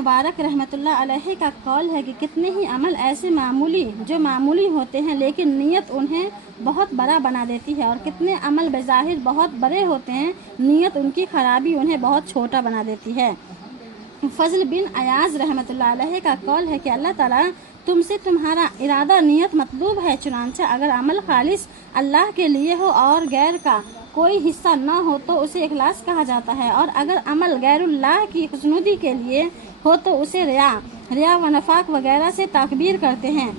مبارک رحمۃ اللہ علیہ کا قول ہے کہ کتنے ہی عمل ایسے معمولی ہوتے ہیں لیکن نیت انہیں بہت بڑا بنا دیتی ہے، اور کتنے عمل بظاہر بہت بڑے ہوتے ہیں، نیت ان کی خرابی انہیں بہت چھوٹا بنا دیتی ہے۔ فضل بن عیاض رحمۃ اللہ علیہ کا قول ہے کہ اللہ تعالیٰ تم سے تمہارا ارادہ نیت مطلوب ہے، چنانچہ اگر عمل خالص اللہ کے لیے ہو اور غیر کا کوئی حصہ نہ ہو تو اسے اخلاص کہا جاتا ہے، اور اگر عمل غیر اللہ کی خوشنودی کے لیے ہو تو اسے ریا و نفاق وغیرہ سے تعبیر کرتے ہیں۔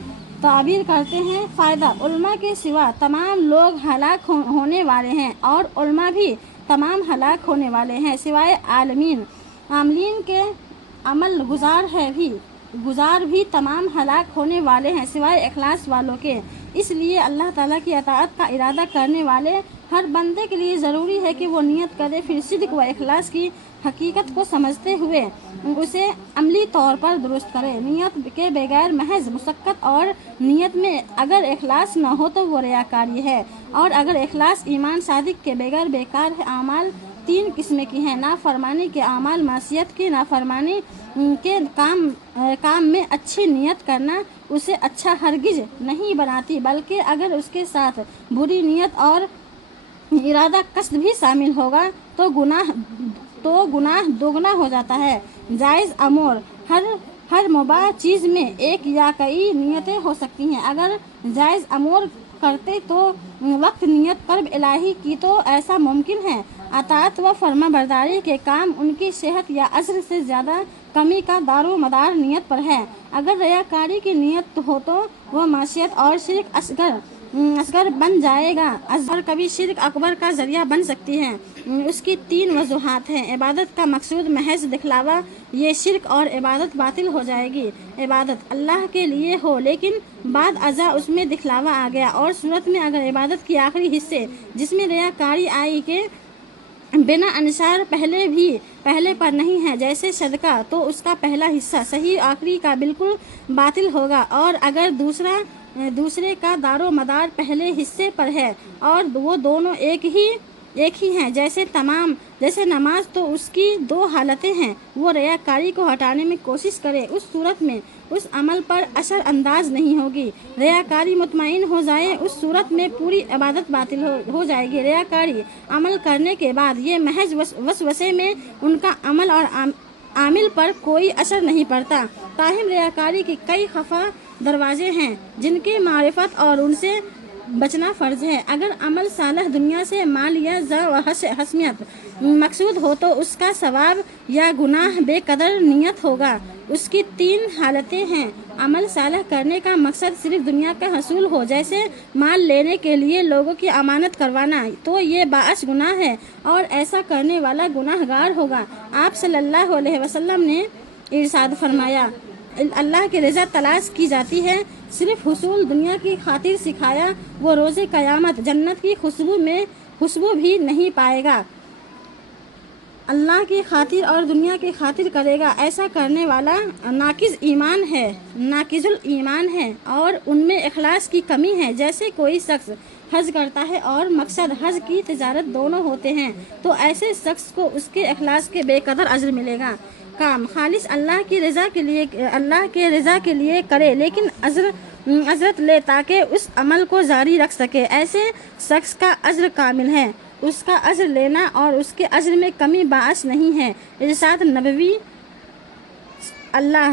فائدہ: علماء کے سوا تمام لوگ ہلاک ہونے والے ہیں، اور علماء بھی تمام ہلاک ہونے والے ہیں سوائے عاملین کے۔ عمل گزار بھی تمام ہلاک ہونے والے ہیں سوائے اخلاص والوں کے۔ اس لیے اللہ تعالیٰ کی اطاعت کا ارادہ کرنے والے ہر بندے کے لیے ضروری ہے کہ وہ نیت کرے، پھر صدق و اخلاص کی حقیقت کو سمجھتے ہوئے اسے عملی طور پر درست کرے۔ نیت کے بغیر محض مسقط، اور نیت میں اگر اخلاص نہ ہو تو وہ ریاکاری ہے، اور اگر اخلاص ایمان صادق کے بغیر بیکار ہے۔ اعمال تین قسم کی ہیں: نافرمانی کے اعمال، معصیت کے نافرمانی کے کام میں اچھی نیت کرنا اسے اچھا ہرگز نہیں بناتی، بلکہ اگر اس کے ساتھ بری نیت اور ارادہ قصد بھی شامل ہوگا تو گناہ دوگنا ہو جاتا ہے۔ جائز امور: ہر مباح چیز میں ایک یا کئی نیتیں ہو سکتی ہیں۔ اگر جائز امور کرتے تو وقت نیت قرب الہی کی تو ایسا ممکن ہے۔ اطاعت و فرما برداری کے کام ان کی صحت یا اجر سے زیادہ کمی کا دار و مدار نیت پر ہے۔ اگر ریاکاری کی نیت ہو تو وہ معصیت اور شرک اصغر بن جائے گا، اور کبھی شرک اکبر کا ذریعہ بن سکتی ہے۔ اس کی تین وجوہات ہیں: عبادت کا مقصود محض دکھلاوا، یہ شرک، اور عبادت باطل ہو جائے گی۔ عبادت اللہ کے لیے ہو لیکن بعد ازاں اس میں دکھلاوا آ گیا، اور صورت میں اگر عبادت کی آخری حصے جس میں ریاکاری آئی کے بنا انصار پہلے پر نہیں ہے، جیسے صدقہ، تو اس کا پہلا حصہ صحیح، آخری کا بالکل باطل ہوگا، اور اگر دوسرے کا دار و مدار پہلے حصے پر ہے اور وہ دونوں ایک ہی ہیں جیسے نماز، تو اس کی دو حالتیں ہیں: وہ ریاکاری کو ہٹانے میں کوشش کرے، اس صورت میں اس عمل پر اثر انداز نہیں ہوگی۔ ریاکاری مطمئن ہو جائے، اس صورت میں پوری عبادت باطل ہو جائے گی۔ ریاکاری عمل کرنے کے بعد یہ محض وسوسے میں ان کا عمل اور عامل پر کوئی اثر نہیں پڑتا۔ تاہم ریاکاری کے کئی خفا دروازے ہیں جن کی معرفت اور ان سے بچنا فرض ہے۔ اگر عمل صالح دنیا سے مال یا ذا و حسمیت مقصود ہو تو اس کا ثواب یا گناہ بے قدر نیت ہوگا۔ اس کی تین حالتیں ہیں: عمل صالح کرنے کا مقصد صرف دنیا کا حصول ہو، جیسے مال لینے کے لیے لوگوں کی امانت کروانا، تو یہ باعث گناہ ہے اور ایسا کرنے والا گناہ گار ہوگا۔ آپ صلی اللہ علیہ وسلم نے ارشاد فرمایا، اللہ کی رضا تلاش کی جاتی ہے، صرف حصول دنیا کی خاطر سکھایا وہ روز قیامت جنت کی خوشبو بھی نہیں پائے گا۔ اللہ کی خاطر اور دنیا کی خاطر کرے گا، ایسا کرنے والا ناقص الایمان ہے اور ان میں اخلاص کی کمی ہے۔ جیسے کوئی شخص حج کرتا ہے اور مقصد حج کی تجارت دونوں ہوتے ہیں، تو ایسے شخص کو اس کے اخلاص کے بے قدر اجر ملے گا۔ کام خالص اللہ کی رضا کے لیے کرے لیکن اجرت لے تاکہ اس عمل کو جاری رکھ سکے، ایسے شخص کا اجر کامل ہے، اس کا اجر لینا اور اس کے اجر میں کمی باعث نہیں ہے۔ ارشاد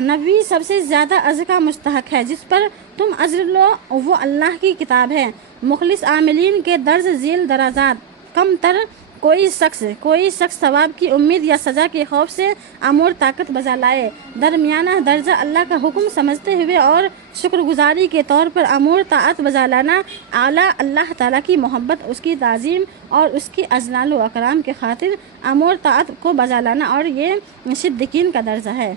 نبوی سب سے زیادہ اجر کا مستحق ہے، جس پر تم اجر لو وہ اللہ کی کتاب ہے۔ مخلص عاملین کے درج ذیل درجات: کم تر کوئی شخص ثواب کی امید یا سزا کے خوف سے امور طاقت بجا لائے، درمیانہ درجہ اللہ کا حکم سمجھتے ہوئے اور شکر گزاری کے طور پر امور طاعت بجا لانا، اعلیٰ اللہ تعالیٰ کی محبت، اس کی تعظیم اور اس کی اجلال و اکرام کے خاطر امور طاعت کو بجا لانا، اور یہ صدیقین کا درجہ ہے۔